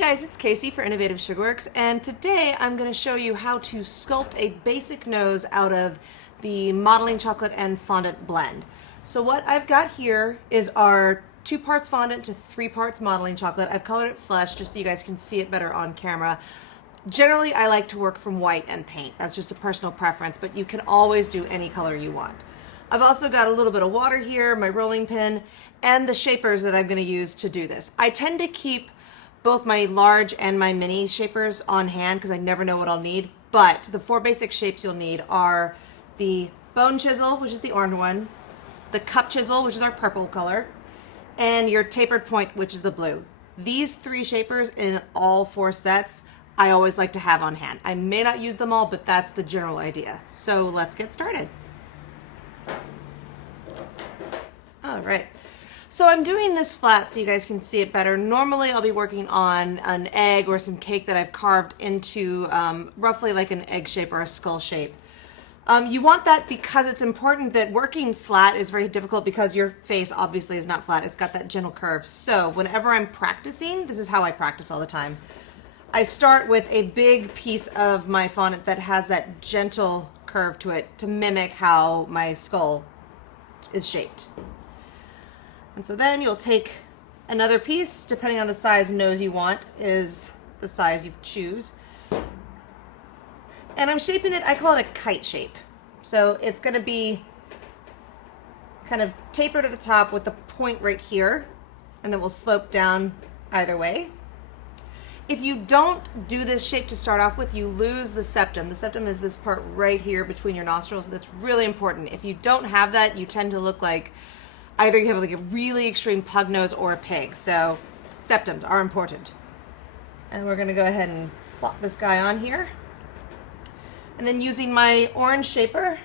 guys, it's Kaysie for Innovative Sugarworks, and today I'm going to show you how to sculpt a basic nose out of the modeling chocolate and fondant blend. So what I've got here is our 2 parts fondant to 3 parts modeling chocolate. I've colored it flesh just so you guys can see it better on camera. Generally, I like to work from white and paint. That's just a personal preference, but you can always do any color you want. I've also got a little bit of water here, my rolling pin, and the shapers that I'm going to use to do this. I tend to keep both my large and my mini shapers on hand because I never know what I'll need, but the 4 basic shapes you'll need are the bone chisel, which is the orange one, the cup chisel, which is our purple color, and your tapered point, which is the blue. These 3 shapers in all 4 sets I always like to have on hand. I may not use them all, but that's the general idea. So let's get started. All right. So I'm doing this flat so you guys can see it better. Normally I'll be working on an egg or some cake that I've carved into roughly like an egg shape or a skull shape. You want that because it's important that working flat is very difficult because your face obviously is not flat. It's got that gentle curve. So whenever I'm practicing, this is how I practice all the time. I start with a big piece of my fondant that has that gentle curve to it to mimic how my skull is shaped. And so then you'll take another piece, depending on the size nose you want, is the size you choose. And I'm shaping it, I call it a kite shape. So it's going to be kind of tapered at the top with the point right here, and then we'll slope down either way. If you don't do this shape to start off with, you lose the septum. The septum is this part right here between your nostrils. That's really important. If you don't have that, you tend to look like either you have like a really extreme pug nose or a pig. So septums are important. And we're going to go ahead and flop this guy on here. And then using my orange shaper,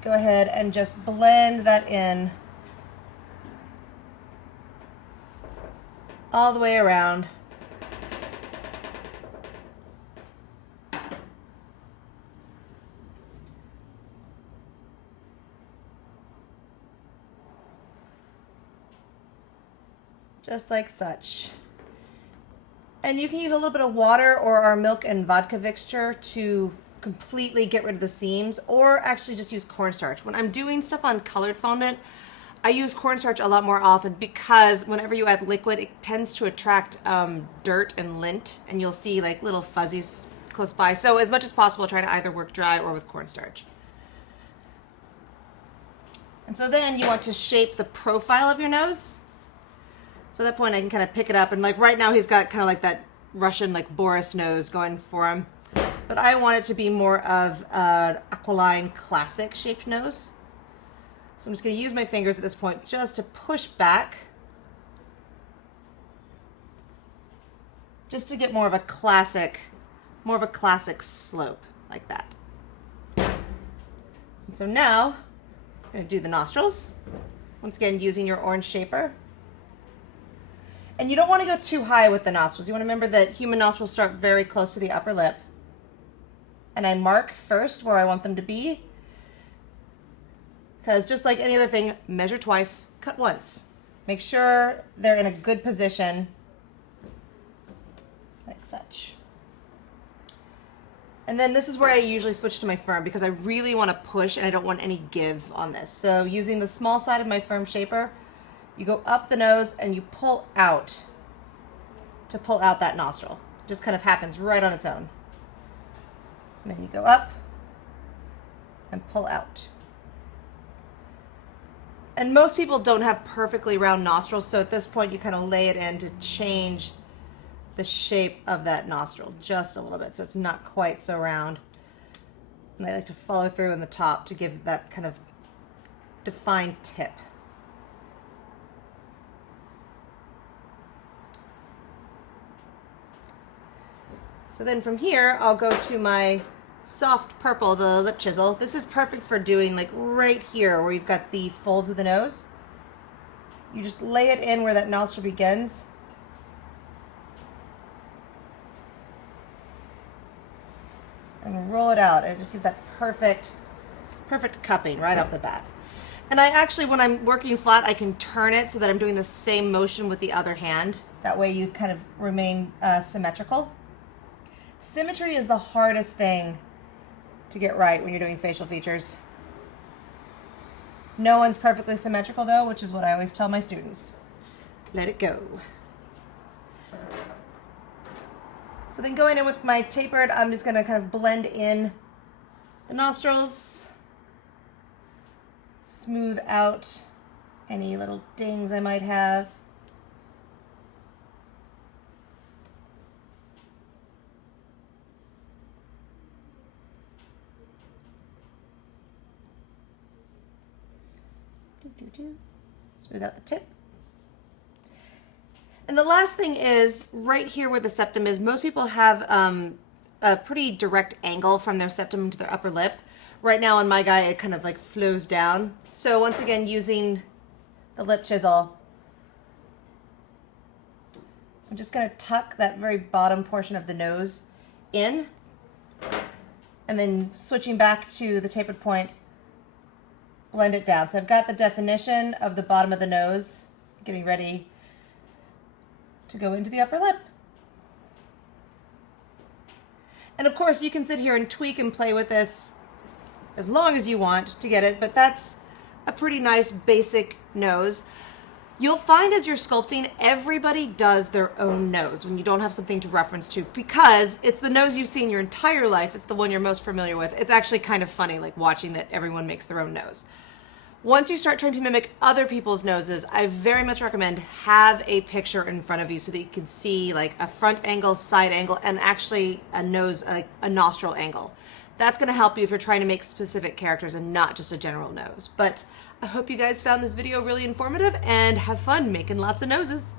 go ahead and just blend that in all the way around. Just like such. And you can use a little bit of water or our milk and vodka mixture to completely get rid of the seams, or actually just use cornstarch. When I'm doing stuff on colored fondant, I use cornstarch a lot more often because whenever you add liquid, it tends to attract dirt and lint, and you'll see like little fuzzies close by. So as much as possible, try to either work dry or with cornstarch. And so then you want to shape the profile of your nose. So at that point I can kind of pick it up, and like right now he's got kind of like that Russian like Boris nose going for him. But I want it to be more of an aquiline classic shaped nose. So I'm just going to use my fingers at this point just to push back, just to get more of a classic slope like that. And so now I'm going to do the nostrils. Once again, using your orange shaper. And you don't want to go too high with the nostrils. You want to remember that human nostrils start very close to the upper lip. And I mark first where I want them to be. Because just like any other thing, measure twice, cut once. Make sure they're in a good position, like such. And then this is where I usually switch to my firm because I really want to push and I don't want any give on this. So using the small side of my firm shaper, you go up the nose and you pull out to pull out that nostril. It just kind of happens right on its own. And then you go up and pull out. And most people don't have perfectly round nostrils, so at this point you kind of lay it in to change the shape of that nostril just a little bit so it's not quite so round. And I like to follow through in the top to give that kind of defined tip. So then from here, I'll go to my soft purple, the lip chisel. This is perfect for doing like right here where you've got the folds of the nose. You just lay it in where that nostril begins. And roll it out. It just gives that perfect cupping right off the bat. And I actually, when I'm working flat, I can turn it so that I'm doing the same motion with the other hand. That way you kind of remain symmetrical. Symmetry is the hardest thing to get right when you're doing facial features. No one's perfectly symmetrical though, which is what I always tell my students. Let it go. So then going in with my tapered, I'm just gonna kind of blend in the nostrils, smooth out any little dings I might have. Smooth out the tip. And the last thing is right here where the septum is, most people have a pretty direct angle from their septum to their upper lip. Right now on my guy, it kind of like flows down. So once again, using the lip chisel, I'm just gonna tuck that very bottom portion of the nose in, and then switching back to the tapered point, blend it down. So I've got the definition of the bottom of the nose, getting ready to go into the upper lip. And of course you can sit here and tweak and play with this as long as you want to get it, but that's a pretty nice basic nose. You'll find as you're sculpting, everybody does their own nose when you don't have something to reference to, because it's the nose you've seen your entire life. It's the one you're most familiar with. It's actually kind of funny, like watching that everyone makes their own nose. Once you start trying to mimic other people's noses, I very much recommend have a picture in front of you so that you can see like a front angle, side angle, and actually a nose, a nostril angle. That's going to help you if you're trying to make specific characters and not just a general nose. But I hope you guys found this video really informative and have fun making lots of noses.